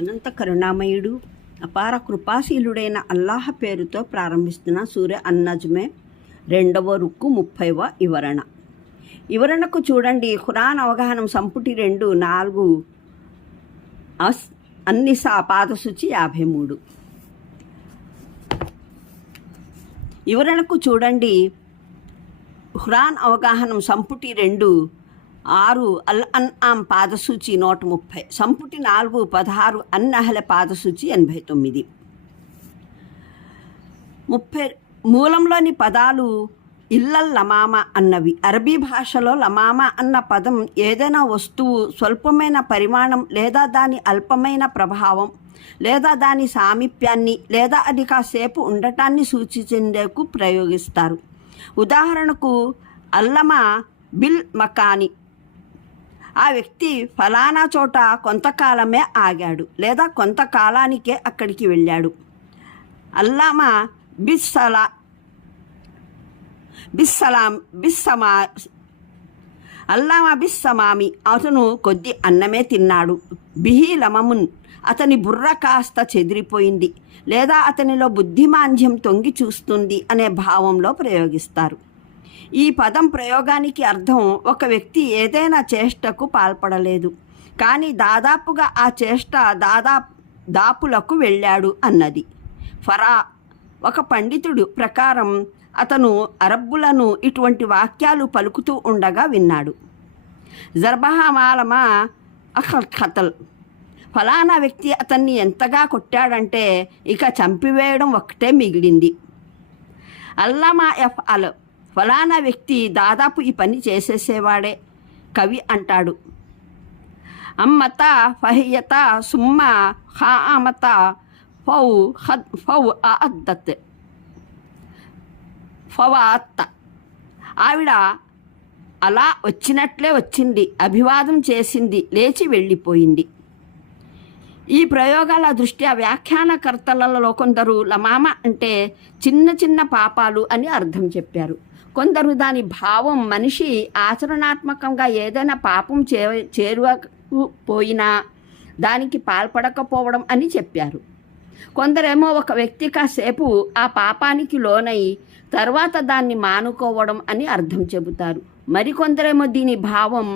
అనంత కరుణామయుడు అపార కృపాశీలుడైన అల్లాహ్ పేరుతో ప్రారంభిస్తున్న సూర్య అన్నజ్మే 2వ రుక్కు 30వ వివరణకు చూడండి. ఖురాన్ అవగాహనం సంపుటి 2 4 అన్నిసా పాదసూచి 53. వివరణకు చూడండి. ఖురాన్ అవగాహనం సంపుటి 2 6 అల్ అన్ఆమ్ పాదసూచి 130, సంపుటి 4 16 అన్నహల పాదసూచి 89. మూలంలోని పదాలు ఇల్లల్ లమామా అన్నవి. అరబీ భాషలో లమామా అన్న పదం ఏదైనా వస్తువు స్వల్పమైన పరిమాణం లేదా దాని అల్పమైన ప్రభావం లేదా దాని సామీప్యాన్ని లేదా అది కాసేపు ఉండటాన్ని సూచించేందుకు ప్రయోగిస్తారు. ఉదాహరణకు అల్లమా బిల్ మకాని, ఆ వ్యక్తి ఫలానా చోట కొంతకాలమే ఆగాడు లేదా కొంతకాలానికే అక్కడికి వెళ్ళాడు. అల్లామా బిస్సమామి, అతను కొద్ది అన్నమే తిన్నాడు. బిహి లమమున్, అతని బుర్ర కాస్త చెదిరిపోయింది లేదా అతనిలో బుద్ధిమాంద్యం తొంగి చూస్తుంది అనే భావంలో ప్రయోగిస్తారు. ఈ పదం ప్రయోగానికి అర్థం ఒక వ్యక్తి ఏదైనా చేష్టకు పాల్పడలేదు కానీ దాదాపుగా ఆ చేష్ట దాపులకు వెళ్ళాడు అన్నది. ఫరా, ఒక పండితుడు ప్రకారం అతను అరబ్బులను ఇటువంటి వాక్యాలు పలుకుతూ ఉండగా విన్నాడు. జర్బహమాలమా ఖతల్, ఫలానా వ్యక్తి అతన్ని ఎంతగా కొట్టాడంటే ఇక చంపివేయడం ఒక్కటే మిగిలింది. అల్లామా ఎఫ్ అల్, ఫలానా వ్యక్తి దాదాపు ఈ పని చేసేసేవాడే. కవి అంటాడు, అమ్మత ఫహియత సుమ్మ ఖామత ఫవాత్త, ఆవిడ అలా వచ్చినట్లే వచ్చింది, అభివాదం చేసింది, లేచి వెళ్ళిపోయింది. ఈ ప్రయోగాల దృష్ట్యా వ్యాఖ్యానకర్తలలో కొందరు లమామ అంటే చిన్న చిన్న పాపాలు అని అర్థం చెప్పారు. కొందరు దాని భావం మనిషి ఆచరణాత్మకంగా ఏదైనా పాపం చేరువపోయినా దానికి పాల్పడకపోవడం అని చెప్పారు. కొందరేమో ఒక వ్యక్తి కాసేపు ఆ పాపానికి లోనై తర్వాత దాన్ని మానుకోవడం అని అర్థం చెబుతారు. మరికొందరేమో దీని భావం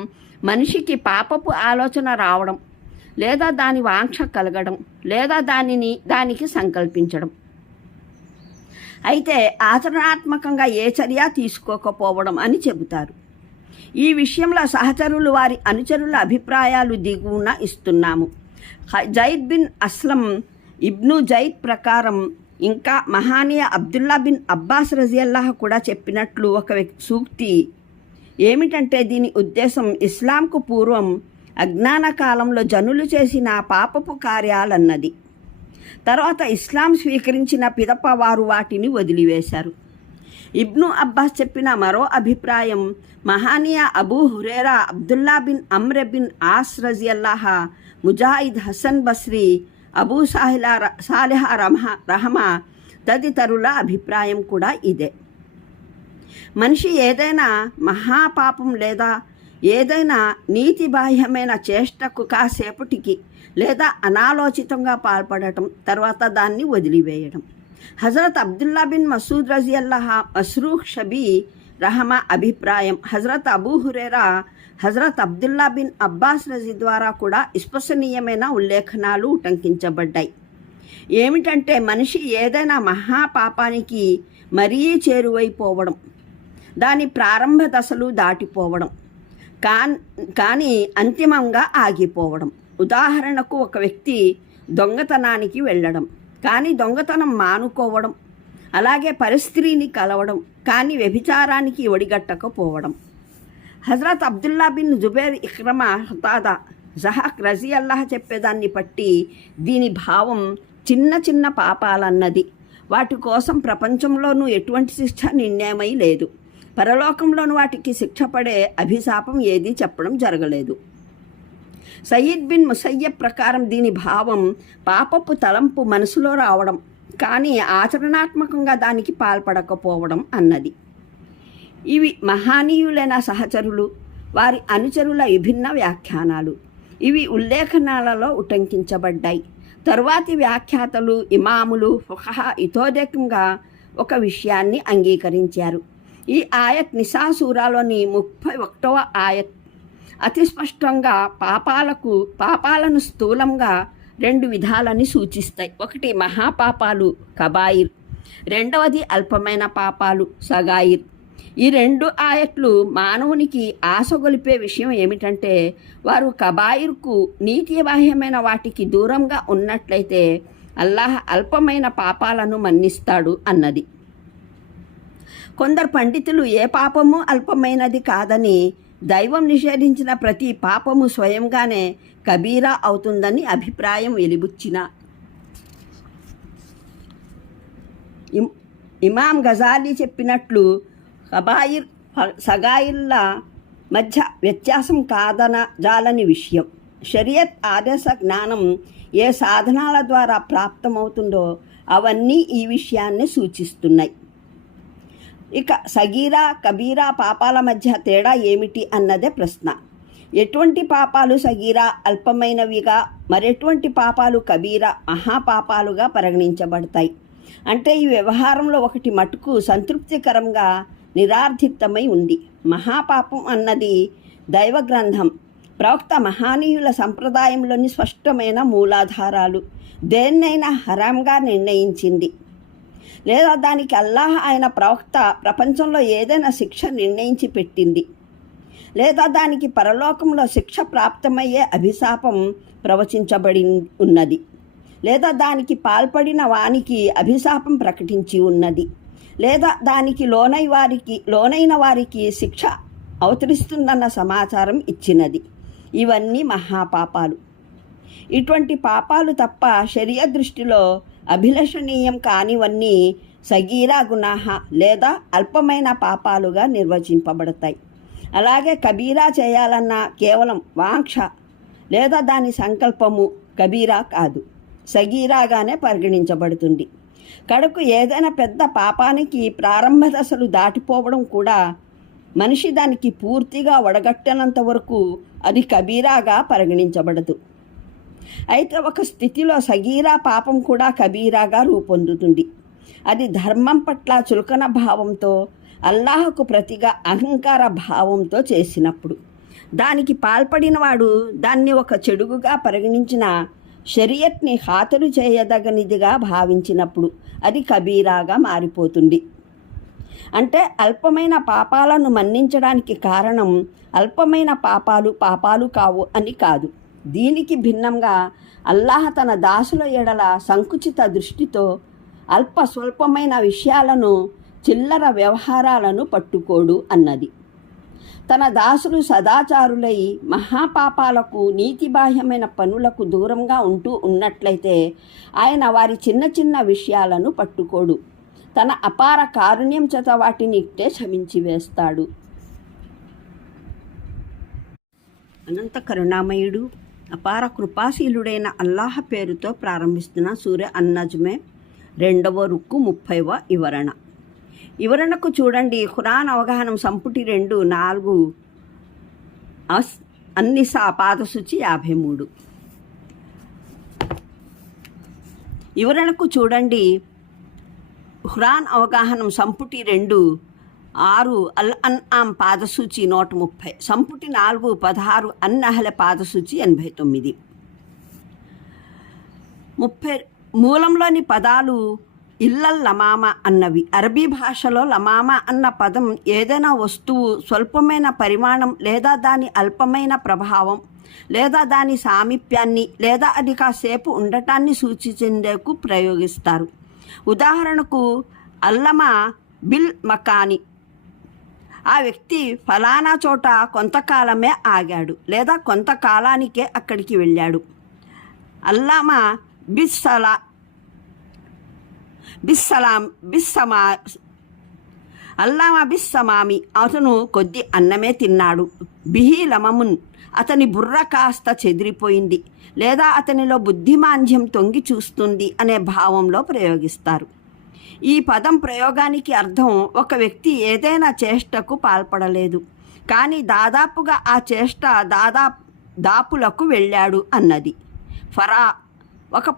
మనిషికి పాపపు ఆలోచన రావడం లేదా దాని వాంఛ కలగడం లేదా దానికి సంకల్పించడం. అయితే ఆచరణాత్మకంగా ఏ చర్య తీసుకోకపోవడం అని చెబుతారు. ఈ విషయంలో సహచరులు వారి అనుచరుల అభిప్రాయాలు దిగువన ఇస్తున్నాము. జైద్ బిన్ అస్లం ఇబ్ను జైద్ ప్రకారం ఇంకా మహానీయ అబ్దుల్లా బిన్ అబ్బాస్ రజియల్లాహ్ కూడా చెప్పినట్లు ఒక సూక్తి ఏమిటంటే దీని ఉద్దేశం ఇస్లాంకు పూర్వం అజ్ఞాన కాలంలో జనులు చేసిన పాపపు కార్యాలన్నది. తర్వాత ఇస్లాం స్వీకరించిన పిదప వారు వాటిని వదిలివేశారు. ఇబ్ను అబ్బాస్ చెప్పిన మరో అభిప్రాయం మహానీయ Abu Hurairah, Abdullah bin Amr bin As రజియల్లాహ్, Mujahid Hasan Basri, Abu Salih రహమా తదితరుల అభిప్రాయం కూడా ఇదే. మనిషి ఏదైనా మహాపాపం లేదా ఏదైనా నీతిబాహ్యమైన చేష్టకు కాసేపటికి లేదా అనాలోచితంగా పాల్పడటం తర్వాత దాన్ని వదిలివేయడం. హజరత్ అబ్దుల్లా బిన్ మసూద్ రజియల్లాహ్, మస్రూహ్ షబీ రహమా అభిప్రాయం హజరత్ అబూ హురేరా, హజరత్ అబ్దుల్లా బిన్ అబ్బాస్ రజీ ద్వారా కూడా విశ్వసనీయమైన ఉల్లేఖనాలు ఉటంకించబడ్డాయి. ఏమిటంటే మనిషి ఏదైనా మహాపాపానికి మరీ చేరువైపోవడం, దాని ప్రారంభ దశలు దాటిపోవడం కానీ అంతిమంగా ఆగిపోవడం. ఉదాహరణకు ఒక వ్యక్తి దొంగతనానికి వెళ్ళడం కానీ దొంగతనం మానుకోవడం, అలాగే పరిస్త్రీని కలవడం కానీ వ్యభిచారానికి ఒడిగట్టకపోవడం. హజరత్ అబ్దుల్లా బిన్ జుబైర్, ఇక్రమా, హతాదా, జహాక్ రజియల్లాహ్ చెప్పేదాన్ని బట్టి దీని భావం చిన్న చిన్న పాపాలన్నది. వాటి కోసం ప్రపంచంలోనూ ఎటువంటి శిక్ష నిర్ణయమై లేదు. పరలోకంలోనూ వాటికి శిక్ష పడే అభిశాపం ఏదీ చెప్పడం జరగలేదు. సయీద్ బిన్ ముసయ్యబ్ ప్రకారం దీని భావం పాపపు తలంపు మనసులో రావడం కానీ ఆచరణాత్మకంగా దానికి పాల్పడకపోవడం అన్నది. ఇవి మహానీయులైన సహచరులు వారి అనుచరుల విభిన్న వ్యాఖ్యానాలు. ఇవి ఉల్లేఖనాలలో ఉటంకించబడ్డాయి. తరువాతి వ్యాఖ్యాతలు ఇమాములు ఫుఖహా ఇతోధికంగా ఒక విషయాన్ని అంగీకరించారు. ఈ ఆయత్ నిసా సూరాలోని 31వ ఆయత్ అతి స్పష్టంగా పాపాలను స్థూలంగా 2 విధాలని సూచిస్తాయి. ఒకటి మహాపాపాలు కబాయిర్, రెండవది అల్పమైన పాపాలు సగాయిర్. ఈ 2 ఆయట్లు మానవునికి ఆశగొలిపే విషయం ఏమిటంటే, వారు కబాయిర్కు నీతిబాహ్యమైన వాటికి దూరంగా ఉన్నట్లయితే అల్లాహ్ అల్పమైన పాపాలను మన్నిస్తాడు అన్నది. కొందరు పండితులు ఏ పాపము అల్పమైనది కాదని, దైవం నిషేధించిన ప్రతి పాపము స్వయంగానే కబీరా అవుతుందని అభిప్రాయం వెలిబుచ్చిన ఇమాం గజాలీ చెప్పినట్లు కబాయిర్ సగాయిర్ల మధ్య వ్యత్యాసం కాదనజాలని విషయం. షరియత్ ఆదేశ జ్ఞానం ఏ సాధనాల ద్వారా ప్రాప్తమవుతుందో అవన్నీ ఈ విషయాన్ని సూచిస్తున్నాయి. ఇక సగీరా కబీరా పాపాల మధ్య తేడా ఏమిటి అన్నదే ప్రశ్న. ఎటువంటి పాపాలు సగీరా అల్పమైనవిగా, మరెటువంటి పాపాలు కబీరా మహాపాపాలుగా పరిగణించబడతాయి అంటే ఈ వ్యవహారంలో ఒకటి మటుకు సంతృప్తికరంగా నిరార్థితమై ఉంది. మహాపాపం అన్నది దైవ గ్రంథం, ప్రవక్త మహానీయుల సంప్రదాయంలోని స్పష్టమైన మూలాధారాలు దేన్నైనా హరాంగా నిర్ణయించింది, లేదా దానికి అల్లాహ్ ఆయన ప్రవక్త ప్రపంచంలో ఏదైనా శిక్ష నిర్ణయించి పెట్టింది, లేదా దానికి పరలోకంలో శిక్ష ప్రాప్తమయ్యే అభిశాపం ప్రవచించబడి ఉన్నది, లేదా దానికి పాల్పడిన వానికి అభిశాపం ప్రకటించి ఉన్నది, లేదా దానికి లోనైన వారికి శిక్ష అవతరిస్తుందన్న సమాచారం ఇచ్చినది. ఇవన్నీ మహాపాపాలు. ఇటువంటి పాపాలు తప్ప శరీయ దృష్టిలో అభిలషణీయం కానివన్నీ సగీరా గునాహ లేదా అల్పమైన పాపాలుగా నిర్వచింపబడతాయి. అలాగే కబీరా చేయాలన్న కేవలం వాంక్ష లేదా దాని సంకల్పము కబీరా కాదు, సగీరాగానే పరిగణించబడుతుంది. కడకు ఏదైనా పెద్ద పాపానికి ప్రారంభ దశలు దాటిపోవడం కూడా మనిషి దానికి పూర్తిగా ఒడగట్టనంత వరకు అది కబీరాగా పరిగణించబడదు. అయితే ఒక స్థితిలో సగీరా పాపం కూడా కబీరాగా రూపొందుతుంది. అది ధర్మం పట్ల చులకన భావంతో, అల్లాహకు ప్రతిగా అహంకార భావంతో చేసినప్పుడు, దానికి పాల్పడిన వాడు దాన్ని ఒక చెడుగుగా పరిగణించిన షరియత్ని ఖాతరు చేయదగనిదిగా భావించినప్పుడు అది కబీరాగా మారిపోతుంది. అంటే అల్పమైన పాపాలను మన్నించడానికి కారణం అల్పమైన పాపాలు కావు అని కాదు. దీనికి భిన్నంగా అల్లాహ్ తన దాసుల ఎడల సంకుచిత దృష్టితో స్వల్పమైన విషయాలను, చిల్లర వ్యవహారాలను పట్టుకోడు అన్నది. తన దాసులు సదాచారులై మహాపాపాలకు, నీతిబాహ్యమైన పనులకు దూరంగా ఉంటూ ఉన్నట్లయితే ఆయన వారి చిన్న చిన్న విషయాలను పట్టుకోడు. తన అపార కారుణ్యం చేత వాటిని ఇట్టే క్షమించి వేస్తాడు. అనంత కరుణామయుడు, అపార కృపాశీలుడైన అల్లాహ్ పేరుతో ప్రారంభిస్తున్న సూర్య అన్నజ్మే 2వ రుక్కు 30వ వివరణ. వివరణకు చూడండి. ఖురాన్ అవగాహనం సంపుటి 2 4 అన్నిసా పాదసూచి 53. వివరణకు చూడండి. ఖురాన్ అవగాహనం సంపుటి 2 6 అల్ అన్ఆమ్ పాదసూచి 130, సంపుటి 4 16 అన్నహల పాదసూచి 89. మూలంలోని పదాలు ఇల్లల్ లమామా అన్నవి. అరబీ భాషలో లమామా అన్న పదం ఏదైనా వస్తువు స్వల్పమైన పరిమాణం లేదా దాని అల్పమైన ప్రభావం లేదా దాని సామీప్యాన్ని లేదా అది కాసేపు ఉండటాన్ని సూచించేందుకు ప్రయోగిస్తారు. ఉదాహరణకు అల్లమా బిల్ మకాని, ఆ వ్యక్తి ఫలానా చోట కొంతకాలమే ఆగాడు లేదా కొంతకాలానికే అక్కడికి వెళ్ళాడు. అల్లామా అల్లామా బిస్సమామి, అతను కొద్ది అన్నమే తిన్నాడు. బిహి లమమున్, అతని బుర్ర కాస్త చెదిరిపోయింది లేదా అతనిలో బుద్ధిమాంద్యం తొంగి చూస్తుంది అనే భావంలో ప్రయోగిస్తారు. ఈ పదం ప్రయోగానికి అర్థం ఒక వ్యక్తి ఏదైనా చేష్టకు పాల్పడలేదు, కానీ దాదాపుగా ఆ చేష్ట దాపులకు వెళ్ళాడు అన్నది. ఫరా ఒక